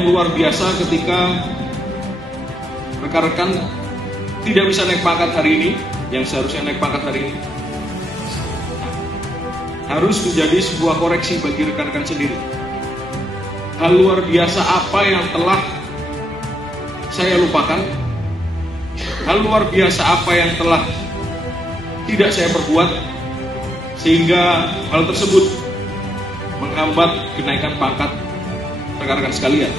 yang luar biasa ketika rekan-rekan tidak bisa naik pangkat hari ini, yang seharusnya naik pangkat hari ini. Harus menjadi sebuah koreksi bagi rekan-rekan sendiri. Hal luar biasa apa yang telah saya lupakan? Hal luar biasa apa yang telah tidak saya perbuat sehingga hal tersebut menghambat kenaikan pangkat rekan-rekan sekalian?